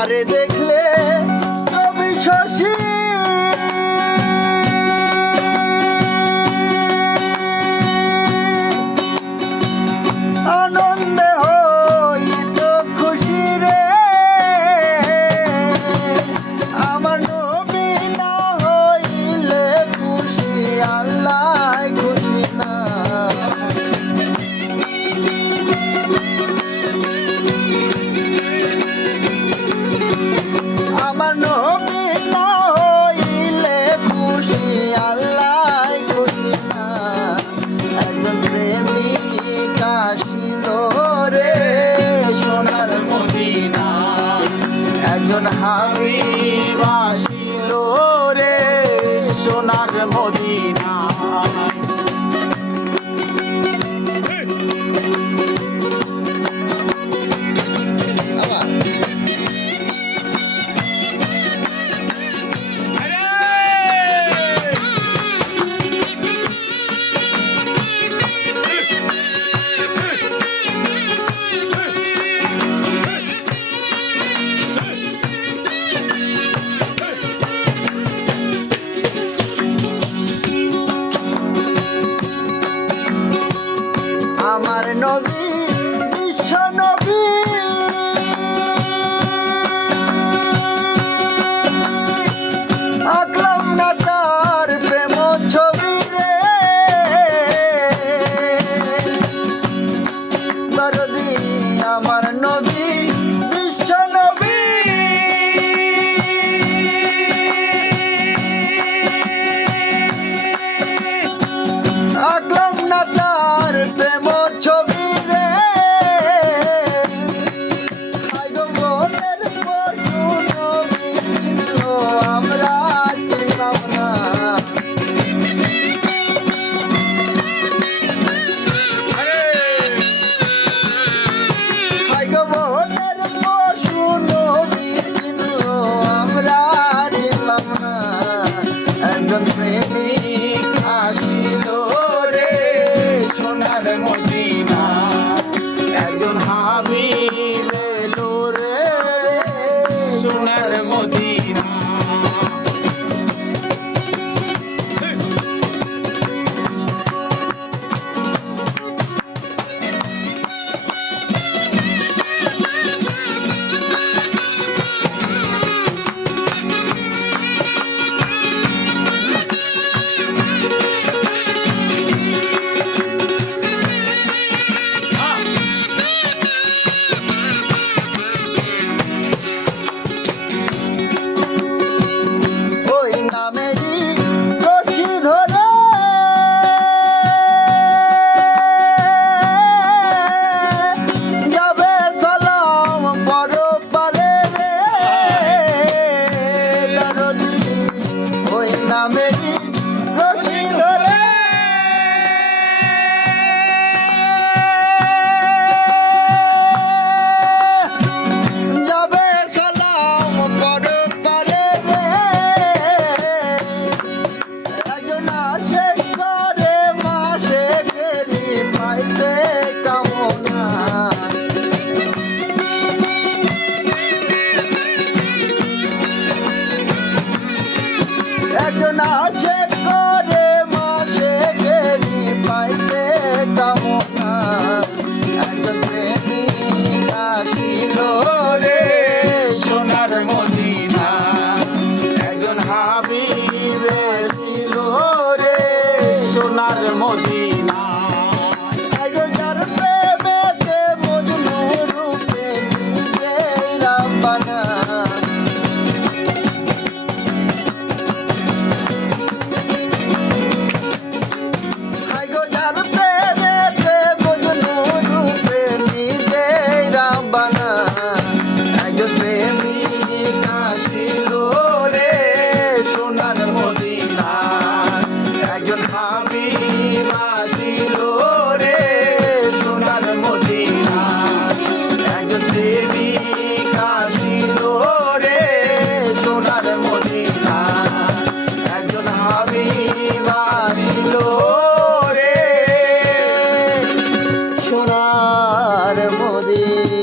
যারে দেখলে রবি শশী আনন্দে হইত খুশি রে, আমার নবী না হইলে খুশি আল্লাহ খুশি না। আমার নবী না হইলে খুশি আল্লাহ খুশি না। একজন প্রেমিক আসিল রে সোনার মদিনা, একজন হাবিব আসিল রে সোনার মদিনা। আমার নবী বিশ্ব নবী, আঁকলাম না তার প্রেম ছবি রে, দরদি আমার নবী বিশ্ব নবী। আঁকলাম না তার প্রেম ছবি রে, মনের পশু নবী চিনল আমরা চিনলাম না। মনের পশু নবী চিনল আমরা চিনলাম না। একজন প্রেমিক আসিল রে সোনার মদিনা, একজন হাবিব এলো রে সোনার মদিনা। একজন আছে করে মাসে গেরি পাইতে কামনা, একজন প্রেমিক আসিল রে সোনার মদিনা, একজন হাবিব ছিল রে সোনার মদিনা। একজন যার প্রেমেতে মজনু রূপে নিজেই রাব্বানা, সোনার মদিনা।